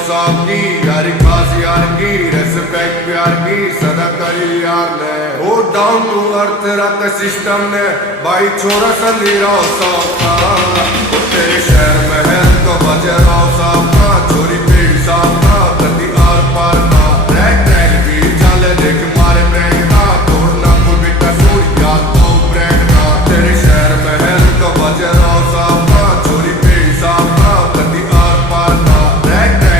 साहब की यारी खास यार की रेस्पेक्ट प्यार की सदा करी यार ने वो डाउन टू अर्थ रख सिस्टम ने भाई छोरा संधीराव साहब का तेरे शहर में है तो बजे राव